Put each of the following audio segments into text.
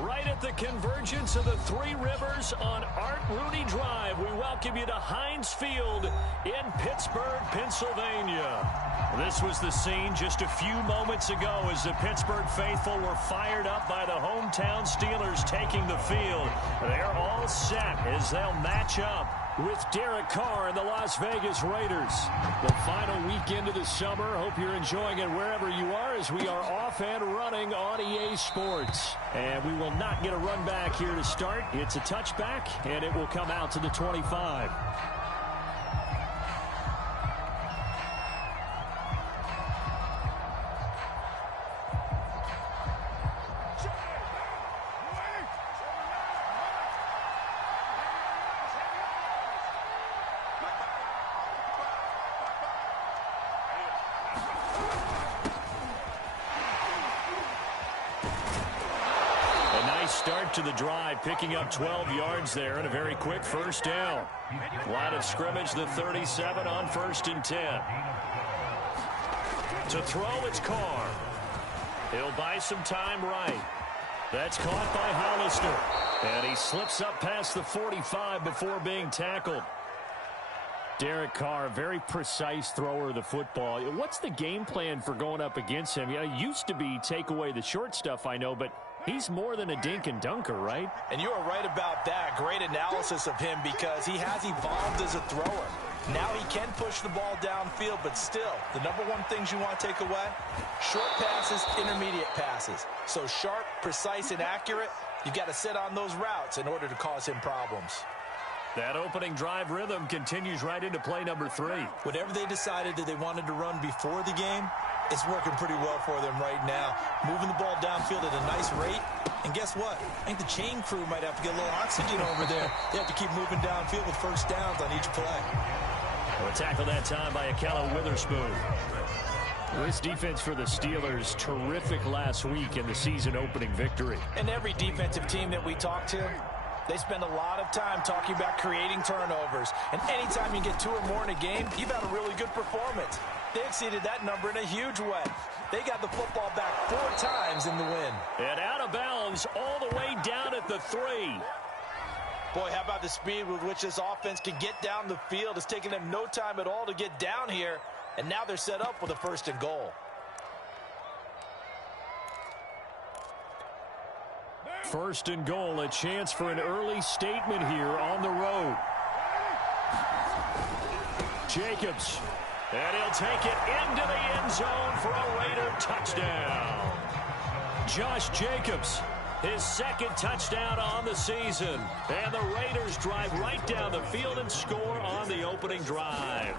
Right at the convergence of the Three Rivers on Art Rooney Drive, we welcome you to Heinz Field in Pittsburgh, Pennsylvania. This was the scene just a few moments ago as the Pittsburgh faithful were fired up by the hometown Steelers taking the field. They're all set as they'll match up with Derek Carr and the Las Vegas Raiders. The final weekend of the summer. Hope you're enjoying it wherever you are as we are off and running on EA Sports. And we will not get a run back here to start. It's a touchback, and it will come out to the 25. Start to the drive, picking up 12 yards there and a very quick first down. Line of scrimmage, the 37 on 1st and 10. To throw, it's Carr. He'll buy some time right. That's caught by Hollister. And he slips up past the 45 before being tackled. Derek Carr, very precise thrower of the football. What's the game plan for going up against him? It used to be take away the short stuff, I know, but he's more than a dink and dunker, right? And you are right about that. Great analysis of him because he has evolved as a thrower. Now he can push the ball downfield, but still, the number one things you want to take away, short passes, intermediate passes. So sharp, precise, and accurate, you've got to sit on those routes in order to cause him problems. That opening drive rhythm continues right into play number 3. Whatever they decided that they wanted to run before the game, it's working pretty well for them right now. Moving the ball downfield at a nice rate. And guess what? I think the chain crew might have to get a little oxygen over there. They have to keep moving downfield with first downs on each play. Well, tackled that time by Akello Witherspoon. This defense for the Steelers, terrific last week in the season opening victory. And every defensive team that we talk to, they spend a lot of time talking about creating turnovers. And anytime you get 2 or more in a game, you've had a really good performance. They exceeded that number in a huge way. They got the football back 4 times in the win. And out of bounds all the way down at the 3. Boy, how about the speed with which this offense can get down the field? It's taken them no time at all to get down here. And now they're set up with a 1st and goal. 1st and goal, a chance for an early statement here on the road. Jacobs. And he'll take it into the end zone for a Raider touchdown. Josh Jacobs, his 2nd touchdown on the season. And the Raiders drive right down the field and score on the opening drive.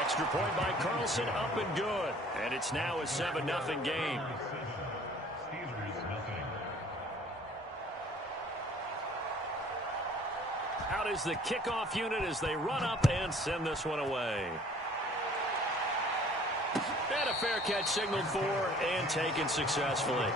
Extra point by Carlson, up and good. And it's now a 7-0 game. Out is the kickoff unit as they run up and send this one away. And a fair catch signaled for and taken successfully.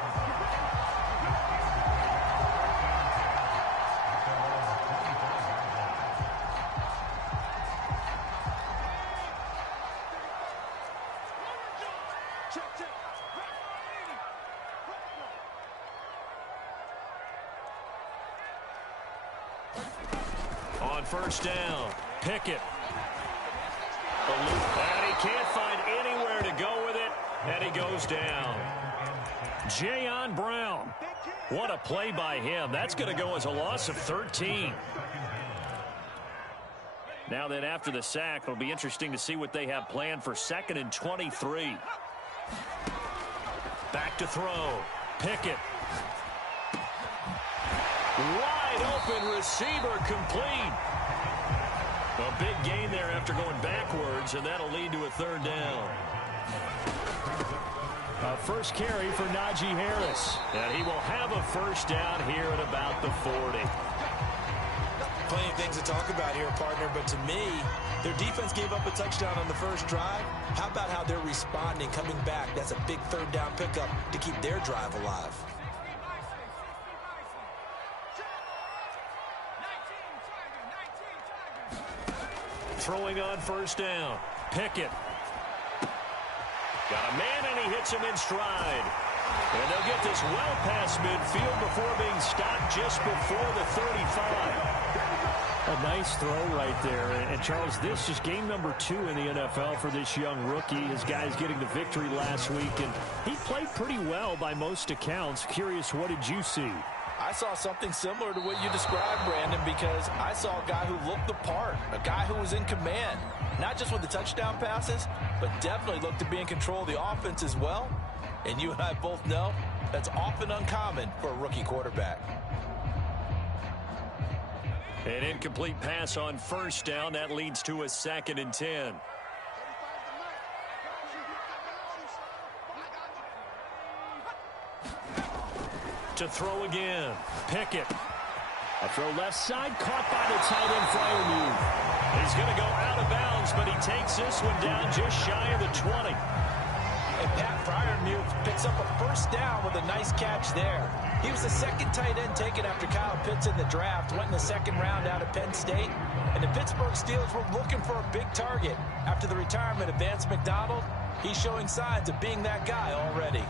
On 1st down, Pickett. And he can't find anywhere to go with it, and he goes down. Jayon Brown. What a play by him. That's going to go as a loss of 13. Now then, after the sack, it'll be interesting to see what they have planned for 2nd and 23. Back to throw. Pickett. Wide open receiver, complete. A big gain there after going backwards, and that'll lead to a 3rd down. A first carry for Najee Harris. And he will have a 1st down here at about the 40. Plenty of things to talk about here, partner, but to me, their defense gave up a touchdown on the 1st drive. How about how they're responding, coming back? That's a big 3rd down pickup to keep their drive alive. Throwing on 1st down. Pickett. Got a man, and he hits him in stride. And they'll get this well past midfield before being stopped just before the 35. A nice throw right there. And Charles, this is game number 2 in the NFL for this young rookie. His guys getting the victory last week, and he played pretty well by most accounts. Curious, what did you see? I saw something similar to what you described, Brandon, because I saw a guy who looked the part, a guy who was in command, not just with the touchdown passes, but definitely looked to be in control of the offense as well. And you and I both know that's often uncommon for a rookie quarterback. An incomplete pass on first down. That leads to a 2nd and 10. To throw again. Pickett. A throw left side, caught by the tight end Freiermuth. He's going to go out of bounds, but he takes this one down just shy of the 20. And Pat Freiermuth picks up a first down with a nice catch there. He was the 2nd tight end taken after Kyle Pitts in the draft, went in the 2nd round out of Penn State. And the Pittsburgh Steelers were looking for a big target. After the retirement of Vance McDonald, he's showing signs of being that guy already.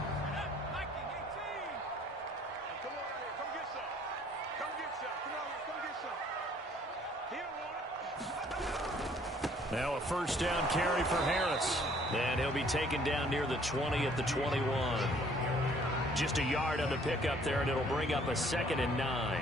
Now a first down carry for Harris. And he'll be taken down near the 20 at the 21. Just a yard on the pickup there, and it'll bring up a 2nd and 9.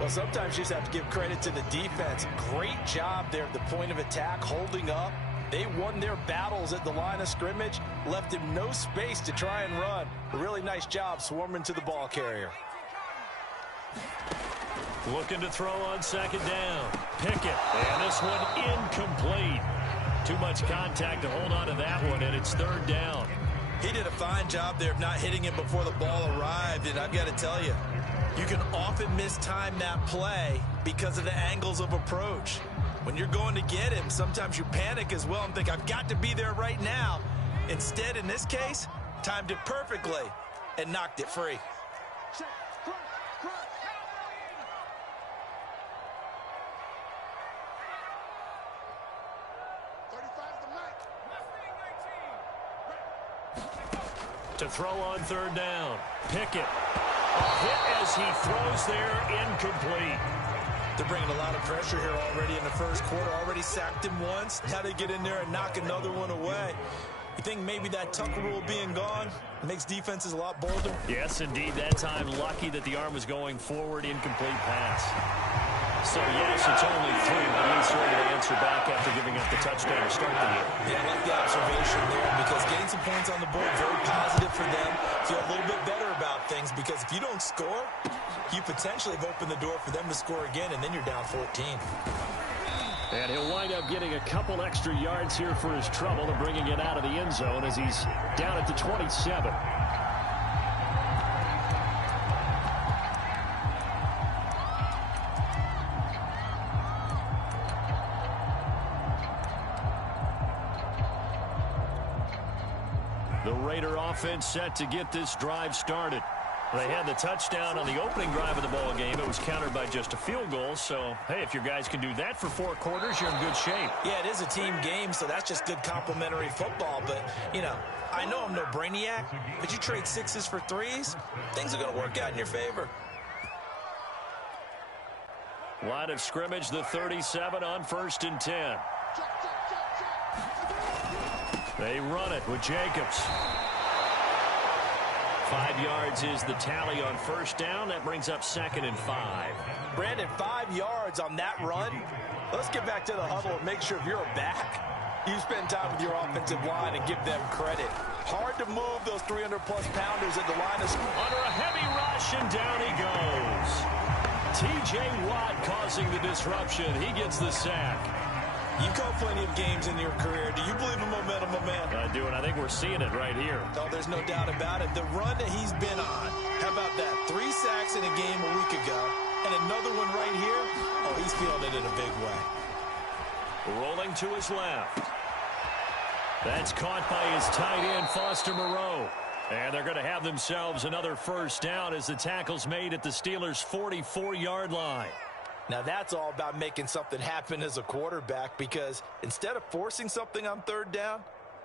Well, sometimes you just have to give credit to the defense. Great job there at the point of attack, holding up. They won their battles at the line of scrimmage, left him no space to try and run. A really nice job swarming to the ball carrier. Looking to throw on 2nd down. Pickett, and this one incomplete. Too much contact to hold on to that one, and it's 3rd down. He did a fine job there of not hitting him before the ball arrived, and I've got to tell you, you can often mistime that play because of the angles of approach. When you're going to get him, sometimes you panic as well and think, I've got to be there right now. Instead, in this case, timed it perfectly and knocked it free. To throw on 3rd down. Pickett. A hit as he throws there, incomplete. They're bringing a lot of pressure here already in the first quarter. Already sacked him once. Now they get in there and knock another one away. You think maybe that Tucker rule being gone makes defenses a lot bolder? Yes, indeed. That time, lucky that the arm was going forward. Incomplete pass. So, yes, it's only 3, but at least ready to answer back after giving up the touchdown to start the year. Yeah, I like the observation there because getting some points on the board, very positive for them. Feel a little bit better about things because if you don't score, you potentially have opened the door for them to score again, and then you're down 14. And he'll wind up getting a couple extra yards here for his trouble and bringing it out of the end zone as he's down at the 27. The Raider offense set to get this drive started. They had the touchdown on the opening drive of the ball game. It was countered by just a field goal. So, hey, if your guys can do that for 4 quarters, you're in good shape. Yeah, it is a team game, so that's just good complimentary football. But, you know, I know I'm no brainiac, but you trade 6s for 3s, things are going to work out in your favor. Line of scrimmage, the 37 on 1st and 10. They run it with Jacobs. 5 yards is the tally on 1st down. That brings up 2nd and 5. Brandon, 5 yards on that run. Let's get back to the huddle and make sure if you're a back, you spend time with your offensive line and give them credit. Hard to move those 300-plus pounders at the line of scrimmage. Under a heavy rush, and down he goes. T.J. Watt causing the disruption. He gets the sack. You've called plenty of games in your career. Do you believe in momentum, my man? I do, and I think we're seeing it right here. Oh, there's no doubt about it. The run that he's been on, how about that? 3 sacks in a game a week ago, and another one right here. Oh, he's feeling it in a big way. Rolling to his left. That's caught by his tight end, Foster Moreau. And they're going to have themselves another 1st down as the tackle's made at the Steelers' 44-yard line. Now, that's all about making something happen as a quarterback because instead of forcing something on 3rd down,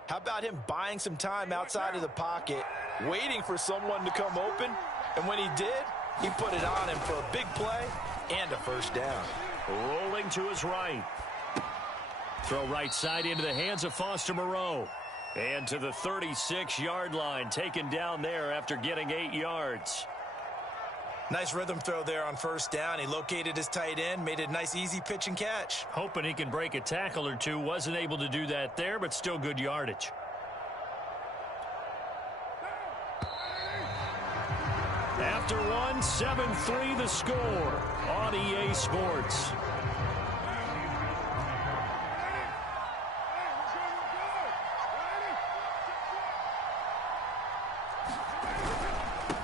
How about him buying some time outside of the pocket, waiting for someone to come open? And when he did, he put it on him for a big play and a first down. Rolling to his right. Throw right side into the hands of Foster Moreau. And to the 36-yard line, taken down there after getting 8 yards. Nice rhythm throw there on first down. He located his tight end, made it a nice easy pitch and catch. Hoping he can break a tackle or two. Wasn't able to do that there, but still good yardage. After one, 7-3 the score on EA Sports.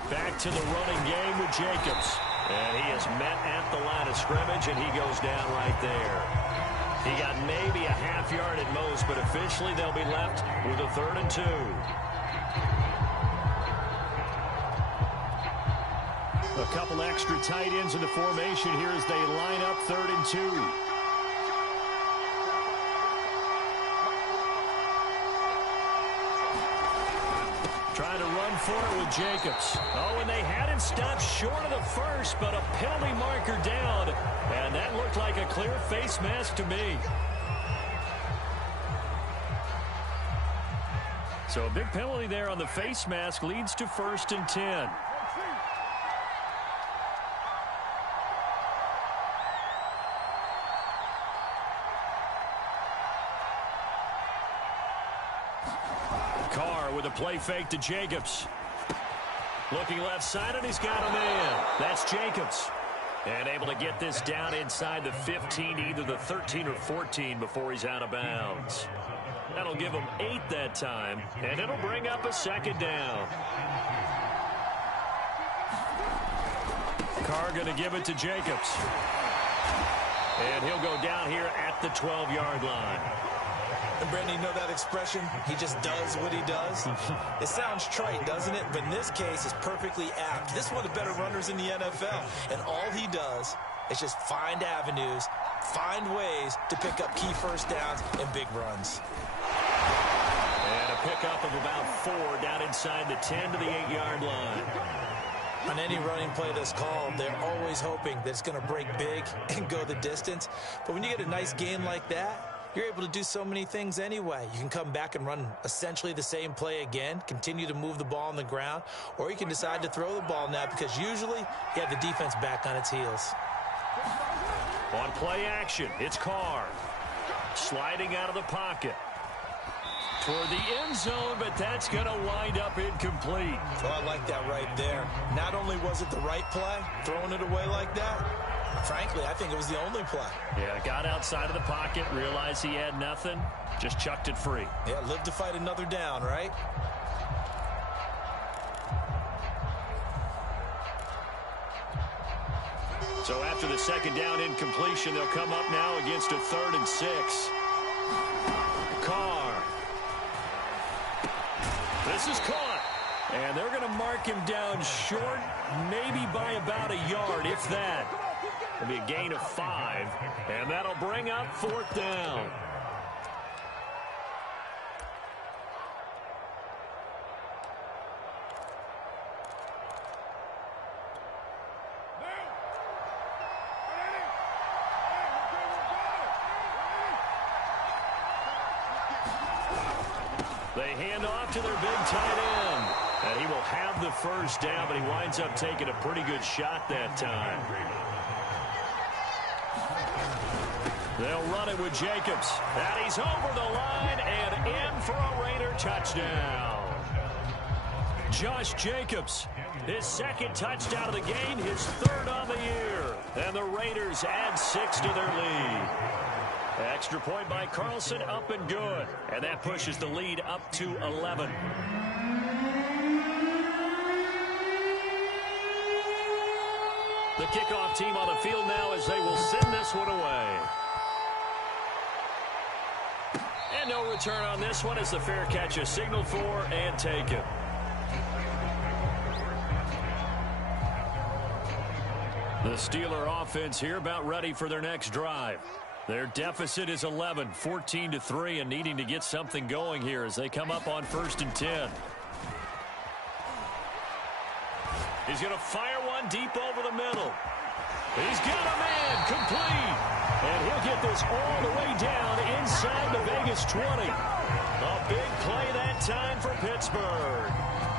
Back to the running game with Jacobs. And he is met at the line of scrimmage, and he goes down right there. He got maybe a half yard at most, but officially they'll be left with a 3rd and 2. A couple extra tight ends in the formation here as they line up 3rd and 2. Trying to run for it with Jacobs. Oh, and they had him stopped short of the first, but a penalty marker down. And that looked like a clear face mask to me. So a big penalty there on the face mask leads to 1st and 10. With a play fake to Jacobs. Looking left side, and he's got a man. That's Jacobs. And able to get this down inside the 15, either the 13 or 14 before he's out of bounds. That'll give him 8 that time, and it'll bring up a 2nd down. Carr going to give it to Jacobs. And he'll go down here at the 12-yard line. And Brandon, you know that expression? He just does what he does. It sounds trite, doesn't it? But in this case, it's perfectly apt. This is one of the better runners in the NFL. And all he does is just find avenues, find ways to pick up key first downs and big runs. And a pickup of about 4 down inside the 10 to the 8-yard line. On any running play that's called, they're always hoping that it's going to break big and go the distance. But when you get a nice gain like that, you're able to do so many things anyway. You can come back and run essentially the same play again, continue to move the ball on the ground, or you can decide to throw the ball now because usually you have the defense back on its heels. On play action, it's Carr. Sliding out of the pocket. Toward the end zone, but that's going to wind up incomplete. Oh, I like that right there. Not only was it the right play, throwing it away like that, frankly, I think it was the only play. Yeah, got outside of the pocket, realized he had nothing, just chucked it free. Yeah, live to fight another down, right? So after the 2nd down incompletion, they'll come up now against a 3rd and 6. Carr. This is caught. And they're going to mark him down short, maybe by about a yard, if that. It'll be a gain of 5, and that'll bring up 4th down. They hand off to their big tight end. And he will have the 1st down, but he winds up taking a pretty good shot that time. They'll run it with Jacobs. And he's over the line and in for a Raider touchdown. Josh Jacobs, his 2nd touchdown of the game, his 3rd on the year. And the Raiders add 6 to their lead. Extra point by Carlson, up and good. And that pushes the lead up to 11. The kickoff team on the field now as they will send this one away. And no return on this one as the fair catch is signaled for and taken. The Steeler offense here about ready for their next drive. Their deficit is 11, 14-3, and needing to get something going here as they come up on 1st and 10. He's going to fire one deep over the middle. He's got a man complete. And he'll get this all the way down inside the Vegas 20. A big play that time for Pittsburgh.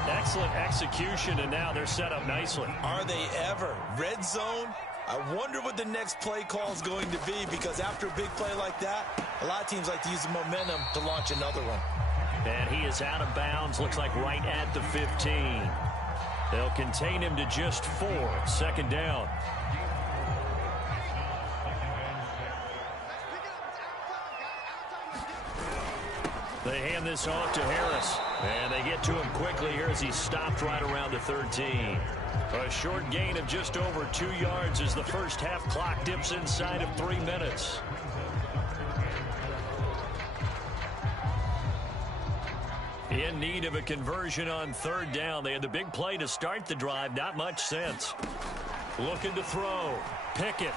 Excellent execution, and now they're set up nicely. Are they ever? Red zone? I wonder what the next play call is going to be, because after a big play like that, a lot of teams like to use the momentum to launch another one. And he is out of bounds, looks like right at the 15. They'll contain him to just 4, 2nd down. They hand this off to Harris, and they get to him quickly here as he's stopped right around the 13. A short gain of just over 2 yards as the first half clock dips inside of 3 minutes. In need of a conversion on 3rd down. They had the big play to start the drive. Not much sense. Looking to throw. Pickett.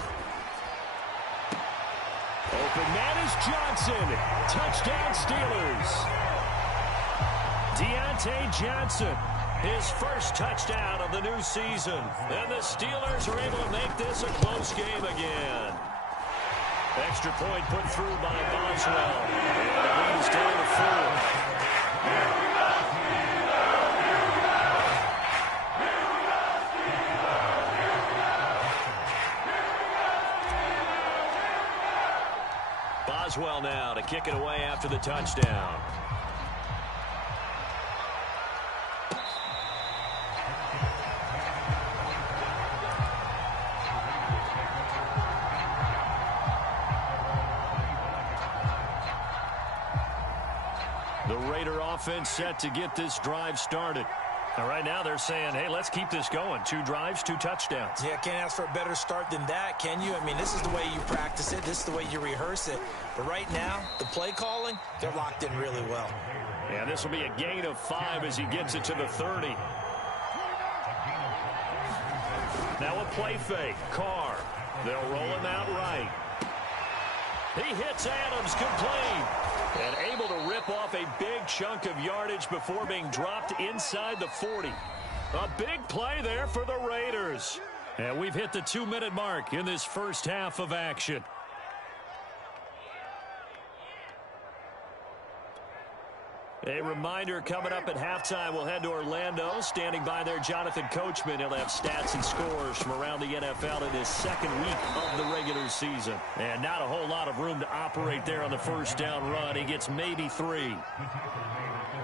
Open man is Johnson. Touchdown Steelers. Deontay Johnson. His first touchdown of the new season. And the Steelers are able to make this a close game again. Extra point put through by Boswell. And the lead is down to 4. Boswell now to kick it away after the touchdown. The Raider offense set to get this drive started. And right now they're saying, hey, let's keep this going. 2 drives, 2 touchdowns. Yeah, can't ask for a better start than that, can you? I mean, this is the way you practice it. This is the way you rehearse it. But right now, the play calling, they're locked in really well. Yeah, this will be a gain of 5 as he gets it to the 30. Now a play fake. Carr. They'll roll him out right. He hits Adams complete. And able to rip off a big chunk of yardage before being dropped inside the 40. A big play there for the Raiders. And we've hit the 2-minute mark in this first half of action. A reminder, coming up at halftime, we'll head to Orlando. Standing by there, Jonathan Coachman. He'll have stats and scores from around the NFL in his 2nd week of the regular season. And not a whole lot of room to operate there on the first down run. He gets maybe 3.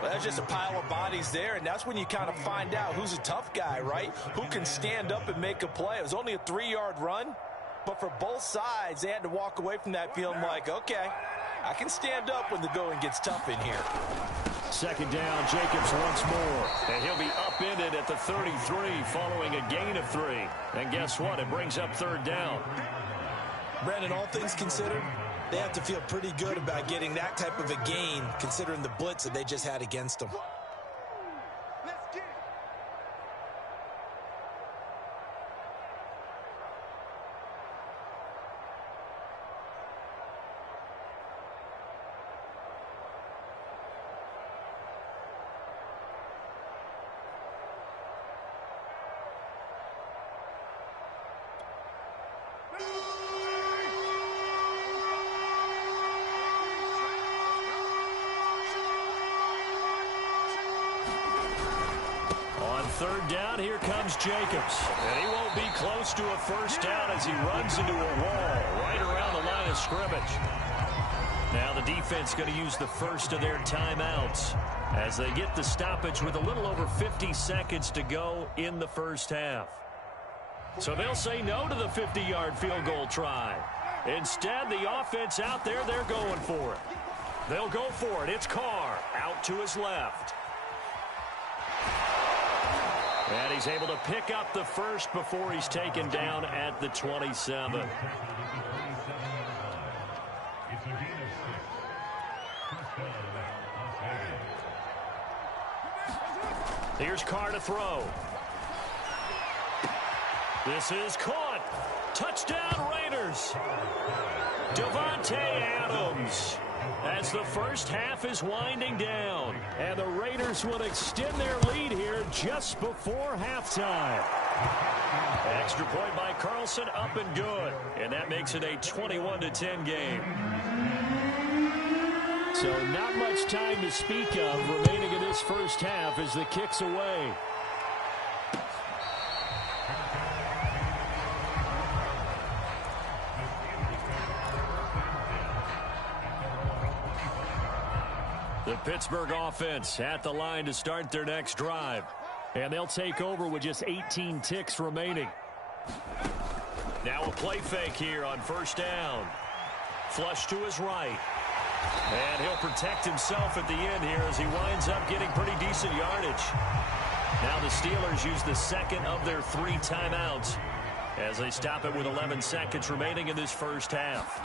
Well, that's just a pile of bodies there, and that's when you kind of find out who's a tough guy, right? Who can stand up and make a play. It was only a 3-yard run, but for both sides, they had to walk away from that feeling like, okay, I can stand up when the going gets tough in here. 2nd down, Jacobs once more. And he'll be upended at the 33 following a gain of 3. And guess what? It brings up 3rd down. Brandon, all things considered, they have to feel pretty good about getting that type of a gain considering the blitz that they just had against them. On 3rd down, here comes Jacobs. And he won't be close to a first down as he runs into a wall right around the line of scrimmage. Now the defense going to use the first of their timeouts as they get the stoppage with a little over 50 seconds to go in the first half. So they'll say no to the 50-yard field goal try. Instead, the offense out there, they're going for it. They'll go for it. It's Carr out to his left. And he's able to pick up the first before he's taken down at the 27. Here's Carr to throw. This is caught. Touchdown Raiders. Davante Adams. As the first half is winding down. And the Raiders will extend their lead here just before halftime. Extra point by Carlson, up and good. And that makes it a 21-10 game. So not much time to speak of remaining in this first half as the kick's away. The Pittsburgh offense at the line to start their next drive. And they'll take over with just 18 ticks remaining. Now a play fake here on first down. Flush to his right. And he'll protect himself at the end here as he winds up getting pretty decent yardage. Now the Steelers use the second of their 3 timeouts as they stop it with 11 seconds remaining in this first half.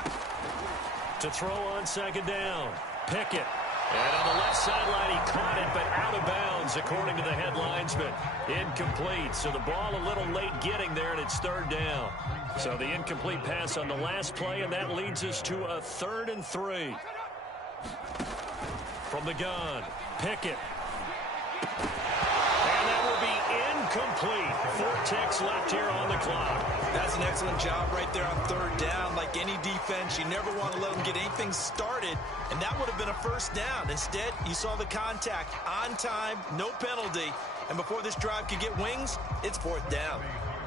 To throw on second down. Pickett. And on the left sideline, he caught it, but out of bounds, according to the head linesman. Incomplete. So the ball a little late getting there, and it's third down. So the incomplete pass on the last play, and that leads us to a 3rd and 3. From the gun, Pickett. And that will be incomplete. 4 ticks left here on the clock. That's an excellent job right there on third down. Like any defense, you never want to let them get anything started, and that would have been a first down. Instead, you saw the contact on time, no penalty, and before this drive could get wings, it's 4th down.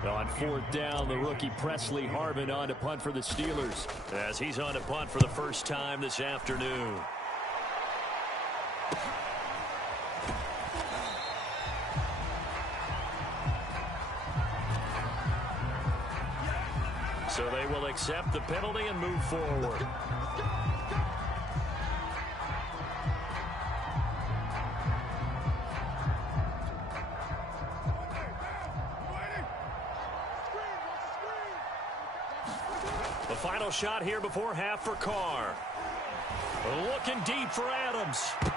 On 4th down, the rookie Presley Harvin on to punt for the Steelers as he's on to punt for the first time this afternoon. So they will accept the penalty and move forward. The final shot here before half for Carr. Looking deep for Adams. And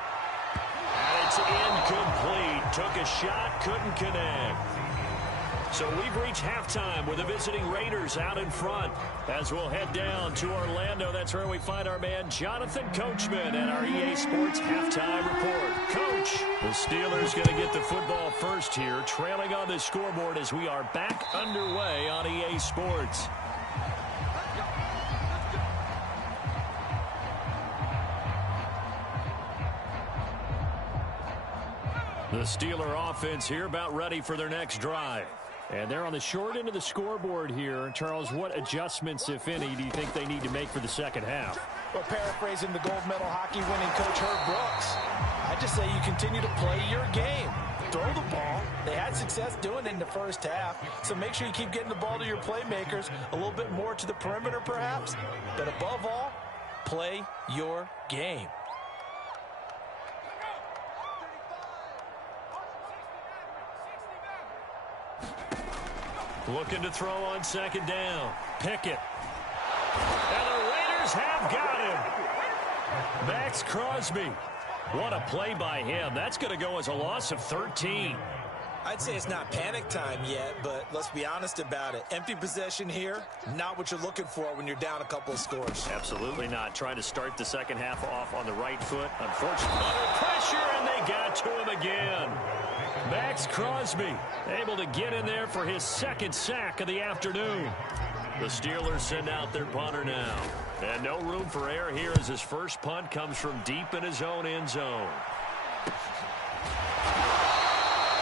it's incomplete. Took a shot, couldn't connect. So we've reached halftime with the visiting Raiders out in front. As we'll head down to Orlando, that's where we find our man Jonathan Coachman and our EA Sports Halftime Report. Coach, the Steelers going to get the football first here, trailing on the scoreboard as we are back underway on EA Sports. The Steeler offense here about ready for their next drive. And they're on the short end of the scoreboard here. Charles, what adjustments, if any, do you think they need to make for the second half? Well, paraphrasing the gold medal hockey winning coach Herb Brooks, I just say you continue to play your game. Throw the ball. They had success doing it in the first half, so make sure you keep getting the ball to your playmakers, a little bit more to the perimeter perhaps, but above all, play your game. Looking to throw on second down. Pickett. And the Raiders have got him. Max Crosby. What a play by him. That's going to go as a loss of 13. I'd say it's not panic time yet, but let's be honest about it. Empty possession here, not what you're looking for when you're down a couple of scores. Absolutely not. Trying to start the second half off on the right foot. Unfortunately, under pressure, and they got to him again. Max Crosby able to get in there for his second sack of the afternoon. The Steelers send out their punter now. And no room for error here as his first punt comes from deep in his own end zone.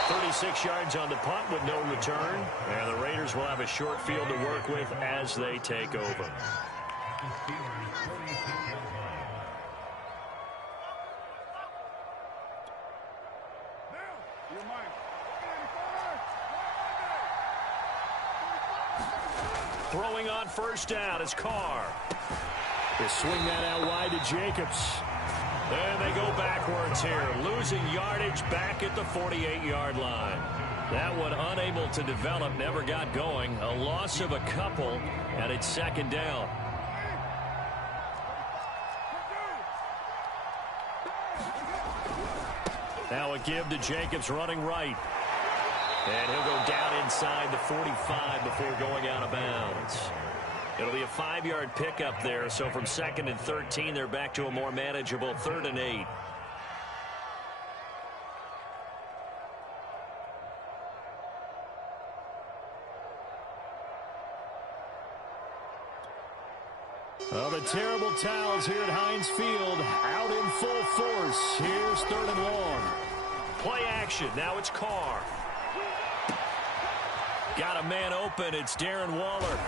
36 yards on the punt with no return. And the Raiders will have a short field to work with as they take over. Throwing on first down is Carr. They swing that out wide to Jacobs. And they go backwards here, losing yardage back at the 48-yard line. That one unable to develop, never got going. A loss of a couple, and it's second down. Now a give to Jacobs running right. And he'll go down inside the 45 before going out of bounds. It'll be a 5-yard pickup there, so from 2nd and 13, they're back to a more manageable 3rd and 8. Well, the terrible towels here at Heinz Field out in full force. Here's 3rd and long. Play action. Now it's Carr. Got a man open. It's Darren Waller.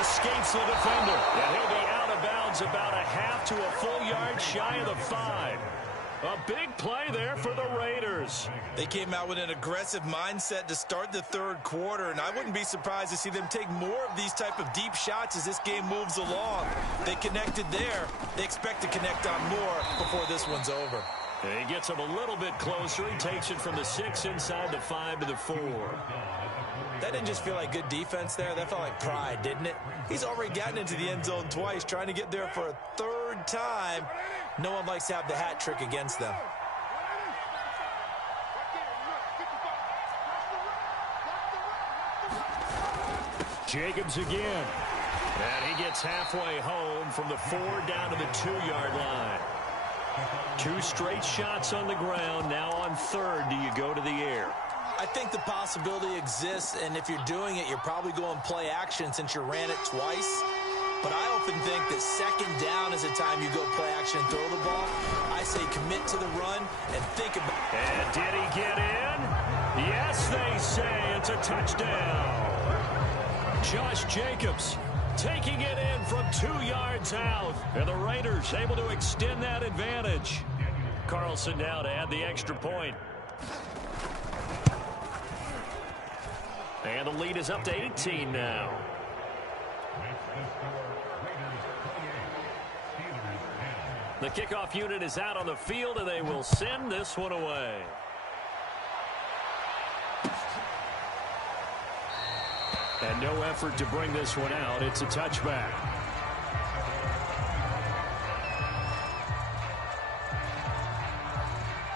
Escapes the defender. And he'll be out of bounds about a half to a full yard shy of the 5. A big play there for the Raiders. They came out with an aggressive mindset to start the 3rd quarter, and I wouldn't be surprised to see them take more of these type of deep shots as this game moves along. They connected there. They expect to connect on more before this one's over. And he gets him a little bit closer. He takes it from the 6 inside the 5 to the 4. That didn't just feel like good defense there. That felt like pride, didn't it? He's already gotten into the end zone twice, trying to get there for a 3rd time. No one likes to have the hat trick against them. Jacobs again. And he gets halfway home from the 4 down to the 2-yard line. 2 straight shots on the ground. Now on 3rd, do you go to the air? I think the possibility exists, and if you're doing it, you're probably going play action since you ran it twice. But I often think that 2nd down is the time you go play action and throw the ball. I say commit to the run and think about it. And did he get in? Yes, they say it's a touchdown. Josh Jacobs taking it in from 2 yards out. And the Raiders able to extend that advantage. Carlson now to add the extra point. And the lead is up to 18 now. The kickoff unit is out on the field, and they will send this one away. And no effort to bring this one out. It's a touchback.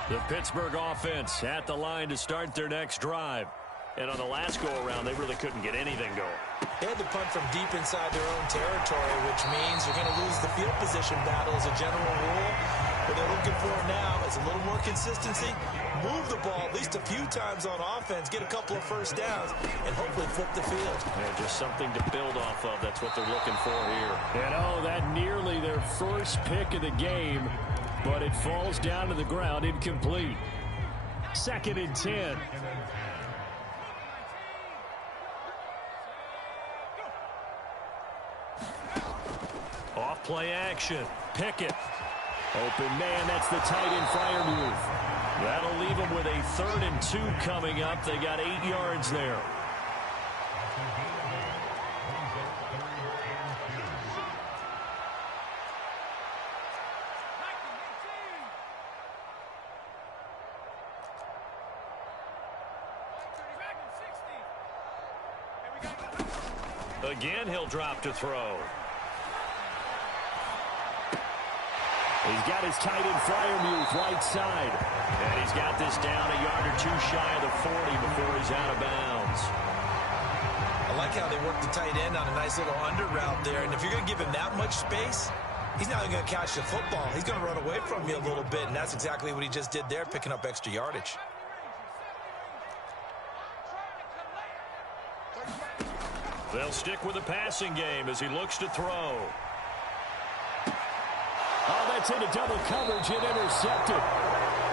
The Pittsburgh offense at the line to start their next drive. And on the last go-around, they really couldn't get anything going. They had to punt from deep inside their own territory, which means you're going to lose the field position battle as a general rule. What they're looking for now is a little more consistency, move the ball at least a few times on offense, get a couple of first downs, and hopefully flip the field. Yeah, just something to build off of. That's what they're looking for here. And oh, that nearly their first pick of the game, but it falls down to the ground incomplete. 2nd and 10. Off play action. Pickett. Open man. That's the tight end Freiermuth. That'll leave them with a 3rd and 2 coming up. They got 8 yards there. Again, he'll drop to throw. He's got his tight end Freiermuth right side. And he's got this down a yard or 2 shy of the 40 before he's out of bounds. I like how they work the tight end on a nice little under route there. And if you're going to give him that much space, he's not going to catch the football. He's going to run away from you a little bit, and that's exactly what he just did there, picking up extra yardage. They'll stick with the passing game as he looks to throw. Oh, that's into double coverage and intercepted.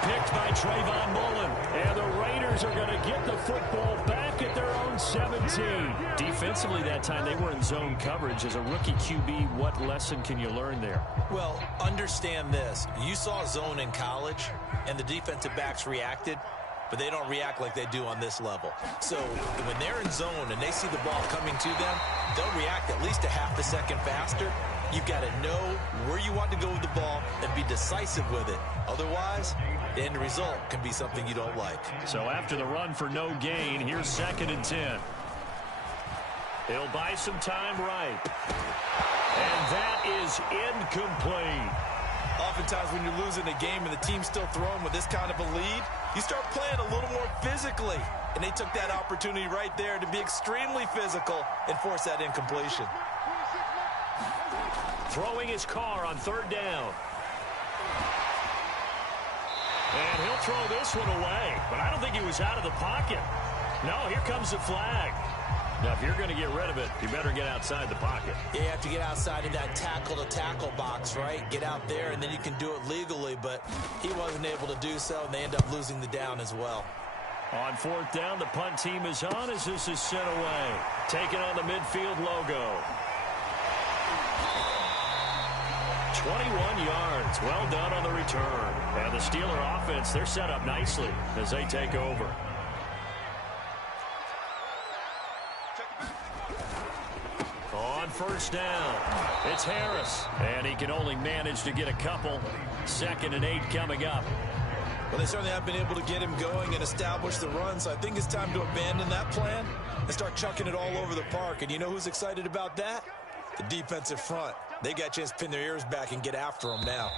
Picked by Trayvon Mullen. And the Raiders are going to get the football back at their own 17. Defensively that time, they were in zone coverage. As a rookie QB, what lesson can you learn there? Well, understand this. You saw zone in college, and the defensive backs reacted, but they don't react like they do on this level. So when they're in zone and they see the ball coming to them, they'll react at least a half a second faster. You've got to know where you want to go with the ball and be decisive with it. Otherwise, the end result can be something you don't like. So after the run for no gain, here's 2nd and 10. He'll buy some time right. And that is incomplete. Oftentimes when you're losing a game and the team's still throwing with this kind of a lead, you start playing a little more physically. and they took that opportunity right there to be extremely physical and force that incompletion. Throwing his car on third down. And he'll throw this one away, but I don't think he was out of the pocket. No, here comes the flag. Now, if you're going to get rid of it, you better get outside the pocket. Yeah, you have to get outside of that tackle-to-tackle box, right? Get out there, and then you can do it legally, but he wasn't able to do so, and they end up losing the down as well. On fourth down, the punt team is on as this is sent away. Taking on the midfield logo. 21 yards. Well done on the return. And the Steeler offense, they're set up nicely as they take over. On first down, it's Harris. And he can only manage to get a couple. 2nd and 8 coming up. Well, they certainly have been able to get him going and establish the run, so I think it's time to abandon that plan and start chucking it all over the park. And you know who's excited about that? The defensive front. They got a chance to pin their ears back and get after him now.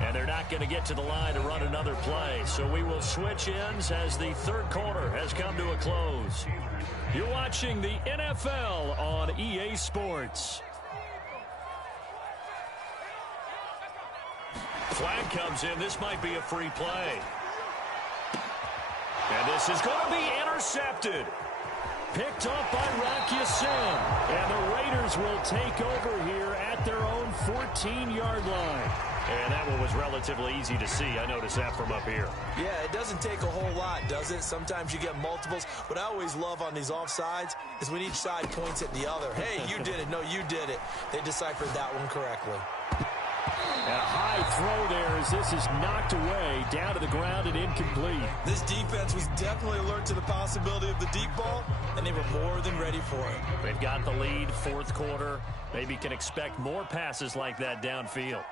And they're not going to get to the line to run another play. So we will switch ends as the third quarter has come to a close. You're watching the NFL on EA Sports. Flag comes in. This might be a free play. And this is going to be intercepted. Picked up by Rocky Sin. And the Raiders will take over here at their own 14-yard line. And that one was relatively easy to see. I noticed that from up here. Yeah, it doesn't take a whole lot, does it? Sometimes you get multiples. What I always love on these offsides is when each side points at the other. Hey, you did it. No, you did it. They deciphered that one correctly. And a high throw there as this is knocked away, down to the ground and incomplete. This defense was definitely alert to the possibility of the deep ball, and they were more than ready for it. They've got the lead, fourth quarter. Maybe can expect more passes like that downfield.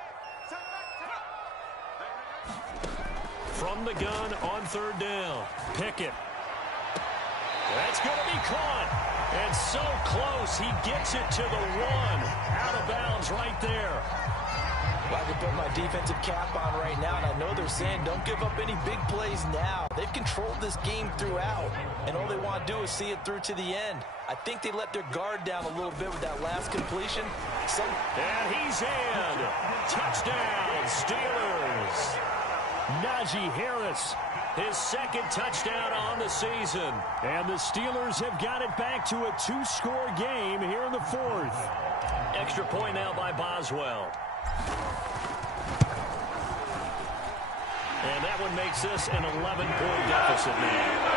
From the gun on third down, Pickett. That's going to be caught. And so close, he gets it to the 1. Out of bounds right there. Well, I can put my defensive cap on right now, and I know they're saying don't give up any big plays now. They've controlled this game throughout, and all they want to do is see it through to the end. I think they let their guard down a little bit with that last completion. And he's in. Touchdown, Steelers. Najee Harris, his 2nd touchdown on the season. And the Steelers have got it back to a 2-score game here in the 4th. Extra point now by Boswell. And that one makes this an 11-point deficit now.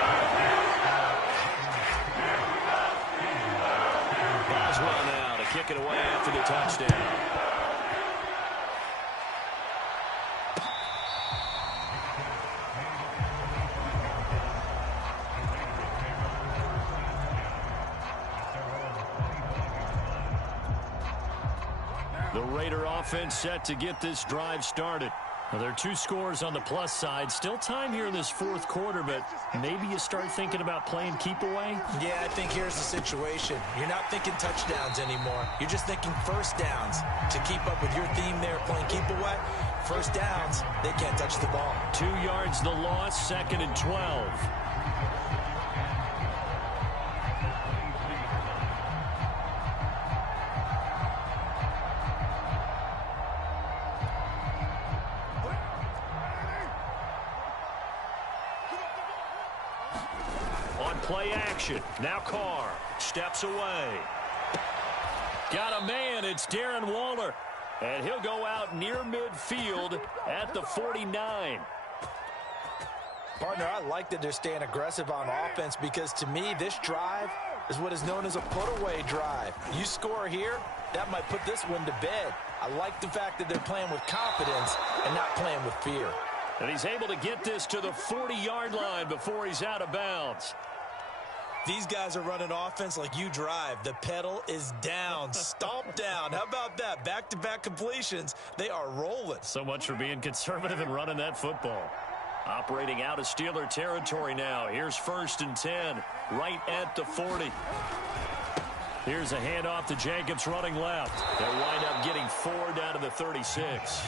Boswell now to kick it away after the touchdown. The Raider offense set to get this drive started. Now, there are 2 scores on the plus side. Still time here in this 4th quarter, but maybe you start thinking about playing keep away? Yeah, I think here's the situation. You're not thinking touchdowns anymore. You're just thinking first downs. To keep up with your theme there, playing keep away, first downs, they can't touch the ball. 2 yards the loss, 2nd and 12. Play action. Now Carr steps away. Got a man. It's Darren Waller. And he'll go out near midfield at the 49. Partner, I like that they're staying aggressive on offense because to me, this drive is what is known as a put-away drive. You score here, that might put this one to bed. I like the fact that they're playing with confidence and not playing with fear. And he's able to get this to the 40-yard line before he's out of bounds. These guys are running offense like you drive. The pedal is down, stomp down. How about that? Back-to-back completions. They are rolling. So much for being conservative and running that football. Operating out of Steeler territory now. Here's 1st and 10, right at the 40. Here's a handoff to Jacobs running left. They'll wind up getting 4 down to the 36.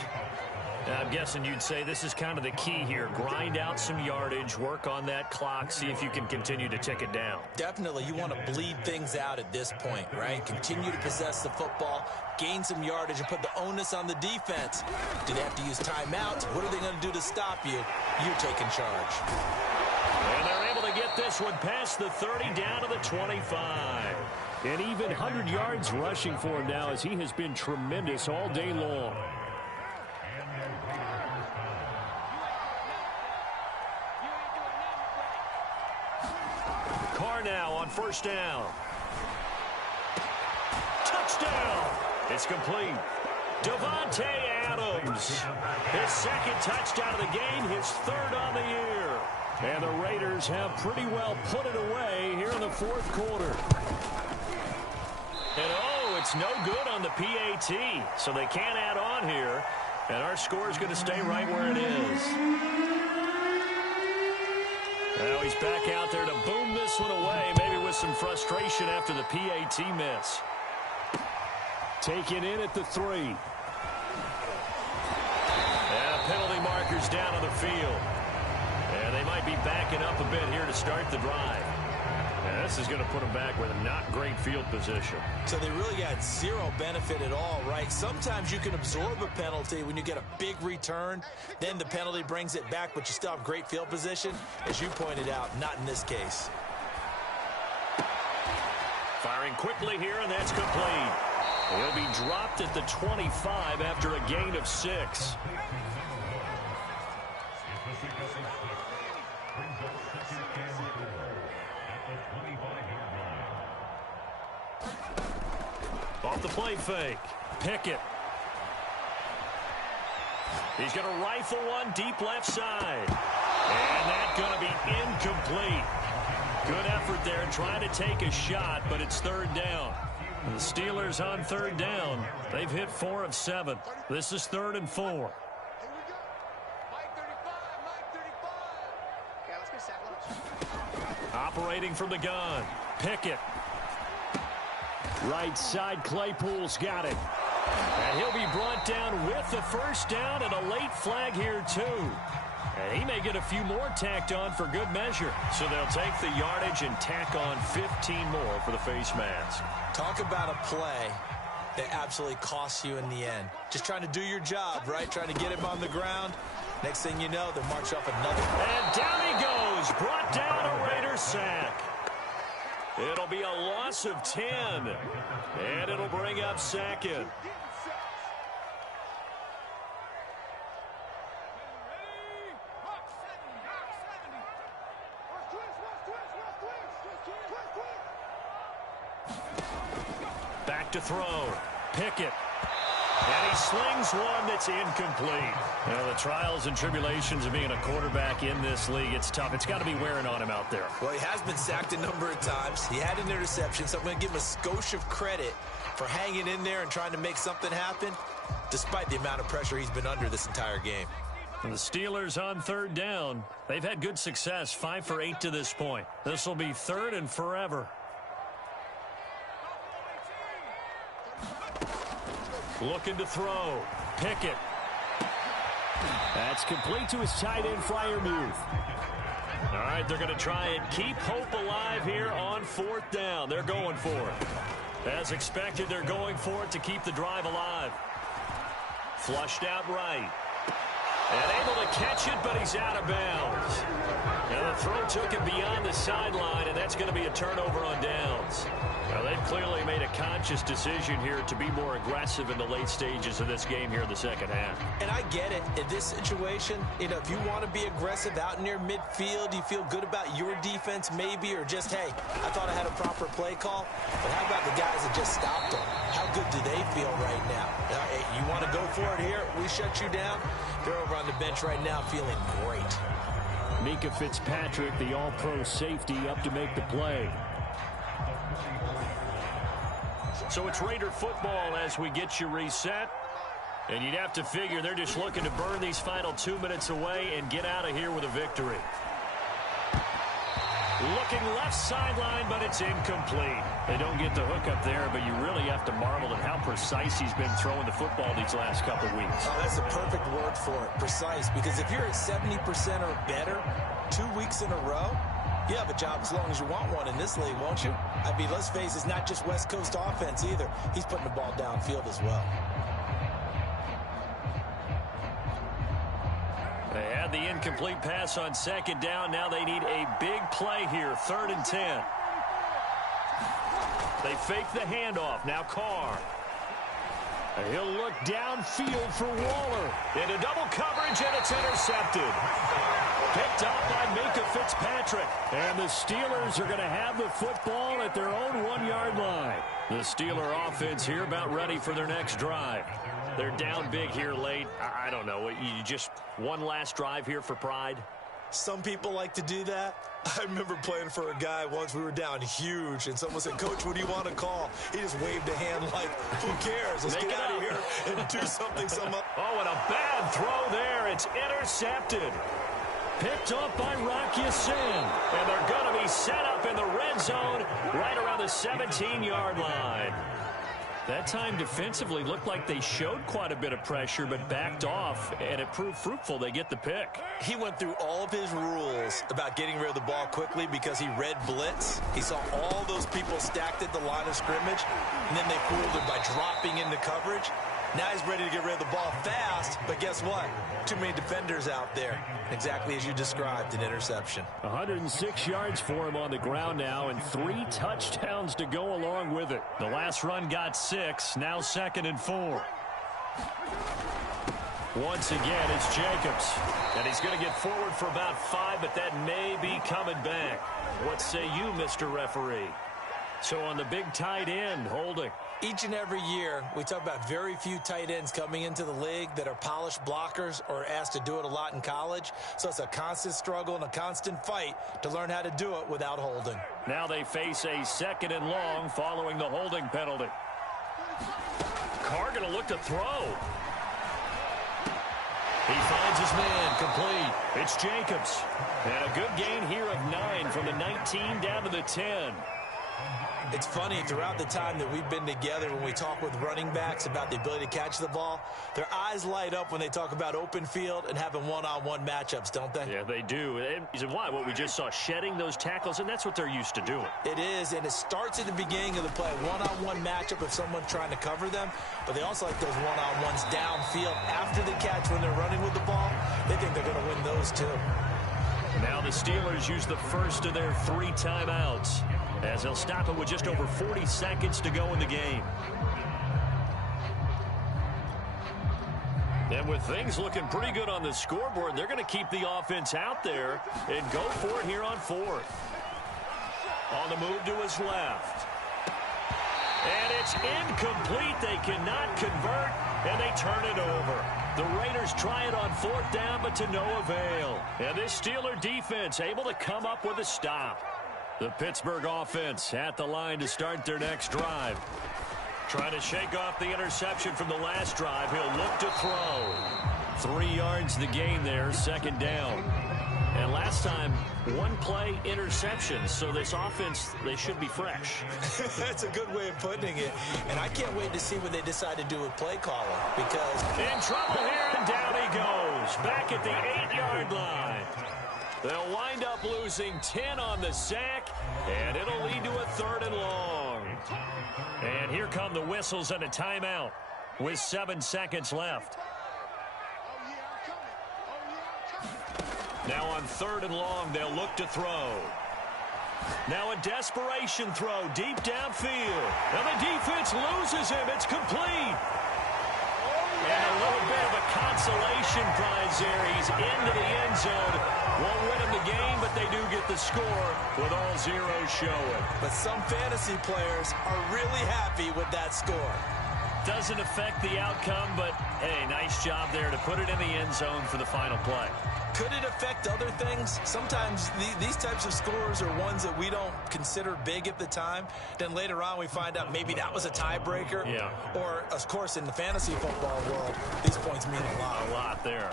I'm guessing you'd say this is kind of the key here. Grind out some yardage, work on that clock, see if you can continue to tick it down. Definitely, you want to bleed things out at this point, right? Continue to possess the football, gain some yardage, and put the onus on the defense. Do they have to use timeouts? What are they going to do to stop you? You're taking charge. And they're able to get this one past the 30 down to the 25. And even 100 yards rushing for him now as he has been tremendous all day long. Carr now on first down. Touchdown. It's complete. Davante Adams. His second touchdown of the game, his third on the year. And the Raiders have pretty well put it away here in the fourth quarter. And oh, it's no good on the PAT, so they can't add on here. And our score is going to stay right where it is. Now he's back out there to boom this one away, maybe with some frustration after the PAT miss. Taken in at the 3. And penalty markers down on the field. And they might be backing up a bit here to start the drive. And this is going to put them back with a not great field position. So they really got zero benefit at all, right? Sometimes you can absorb a penalty when you get a big return. Then the penalty brings it back, but you still have great field position. As you pointed out, not in this case. Firing quickly here, and that's complete. He'll be dropped at the 25 after a gain of 6. Off the play fake. Pickett. He's going to rifle one deep left side. And that's going to be incomplete. Good effort there trying to take a shot, but it's third down. And the Steelers on third down. They've hit 4 of 7. This is 3rd and 4. Operating from the gun. Pickett. Right side, Claypool's got it. And he'll be brought down with the first down and a late flag here, too. And he may get a few more tacked on for good measure. So they'll take the yardage and tack on 15 more for the face mask. Talk about a play that absolutely costs you in the end. Just trying to do your job, right? Trying to get him on the ground. Next thing you know, they'll march off another. And down he goes. Brought down, a Raider sack. It'll be a loss of 10. And it'll bring up 2nd. Back to throw. Pickett. And he slings one that's incomplete. Now, the trials and tribulations of being a quarterback in this league, it's tough. It's got to be wearing on him out there. Well, he has been sacked a number of times. He had an interception, so I'm going to give him a skosh of credit for hanging in there and trying to make something happen, despite the amount of pressure he's been under this entire game. And the Steelers on third down. They've had good success, 5 for 8 to this point. This will be 3rd and forever. Looking to throw. Pickett. That's complete to his tight end, Freiermuth. All right, they're going to try and keep hope alive here on 4th down. They're going for it. As expected, they're going for it to keep the drive alive. Flushed out right. And able to catch it, but he's out of bounds. And the throw took him beyond the sideline, and that's going to be a turnover on downs. Now, they've clearly made a conscious decision here to be more aggressive in the late stages of this game here in the second half. And I get it. In this situation, if you want to be aggressive out near midfield, you feel good about your defense maybe, or just, hey, I thought I had a proper play call. But how about the guys that just stopped them? How good do they feel right now? You want to go for it here? We shut you down? They're over on the bench right now feeling great. Mika Fitzpatrick, the all-pro safety, up to make the play. So it's Raider football as we get you reset. And you'd have to figure they're just looking to burn these final 2 minutes away and get out of here with a victory. Looking left sideline, but it's incomplete. They don't get the hook up there, but you really have to marvel at how precise he's been throwing the football these last couple weeks. Oh, that's a perfect word for it, precise, because if you're at 70% or better 2 weeks in a row, you have a job as long as you want one in this league, won't you? I mean, let's face it, it's not just West Coast offense either. He's putting the ball downfield as well. They had the incomplete pass on second down. Now they need a big play here, 3rd and 10. They fake the handoff. Now Carr. He'll look downfield for Waller. Into double coverage, and it's intercepted. Picked up by Minka Fitzpatrick. And the Steelers are going to have the football at their own 1-yard line. The Steeler offense here about ready for their next drive. They're down big here late. I don't know. You just one last drive here for pride? Some people like to do that. I remember playing for a guy once. We were down huge, and someone said, "Coach, what do you want to call?" He just waved a hand like, "Who cares? Let's get out of here and do something." Oh, and a bad throw there. It's intercepted. Picked up by Rocky Sin. And they're going to be set up in the red zone right around the 17-yard line. That time defensively looked like they showed quite a bit of pressure but backed off, and it proved fruitful. They get the pick. He went through all of his rules about getting rid of the ball quickly because he read blitz. He saw all those people stacked at the line of scrimmage, and then they fooled him by dropping into coverage. Now he's ready to get rid of the ball fast, but guess what? Too many defenders out there. Exactly as you described, an interception. 106 yards for him on the ground now, and 3 touchdowns to go along with it. The last run got 6, now 2nd and 4. Once again, it's Jacobs. And he's going to get forward for about 5, but that may be coming back. What say you, Mr. Referee? So on the big tight end, holding. Each and every year, we talk about very few tight ends coming into the league that are polished blockers or asked to do it a lot in college. So it's a constant struggle and a constant fight to learn how to do it without holding. Now they face a 2nd and long following the holding penalty. Carr going to look to throw. He finds his man, complete. It's Jacobs. And a good gain here of 9 from the 19 down to the 10. It's funny, throughout the time that we've been together, when we talk with running backs about the ability to catch the ball, their eyes light up when they talk about open field and having one-on-one matchups, don't they? Yeah, they do. And why? What we just saw, shedding those tackles, and that's what they're used to doing. It is, and it starts at the beginning of the play. One-on-one matchup if someone's trying to cover them, but they also like those one-on-ones downfield after the catch when they're running with the ball. They think they're going to win those too. Now the Steelers use the first of their 3 timeouts, as they'll stop it with just over 40 seconds to go in the game. And with things looking pretty good on the scoreboard, they're going to keep the offense out there and go for it here on 4th. On the move to his left. And it's incomplete. They cannot convert, and they turn it over. The Raiders try it on 4th down, but to no avail. And this Steeler defense able to come up with a stop. The Pittsburgh offense at the line to start their next drive. Trying to shake off the interception from the last drive. He'll look to throw. 3 yards the gain there, 2nd down. And last time, 1 play interception. So this offense, they should be fresh. That's a good way of putting it. And I can't wait to see what they decide to do with play calling. Because in trouble here, and down he goes. Back at the 8-yard line. They'll wind up losing 10 on the sack, and it'll lead to a 3rd and long. And here come the whistles and a timeout with 7 seconds left. Now on 3rd and long, they'll look to throw. Now a desperation throw deep downfield. Now the defense loses him. It's complete. And a little bit of a consolation prize there. He's into the end zone. Won't win him the game, but they do get the score with all zeros showing. But some fantasy players are really happy with that score. Doesn't affect the outcome, but, hey, nice job there to put it in the end zone for the final play. Could it affect other things? Sometimes these types of scores are ones that we don't consider big at the time. Then later on we find out maybe that was a tiebreaker. Yeah. Or, of course, in the fantasy football world, these points mean a lot. A lot there.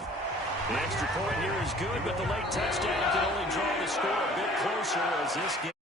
An extra point here is good, but the late touchdown can only draw the score a bit closer as this game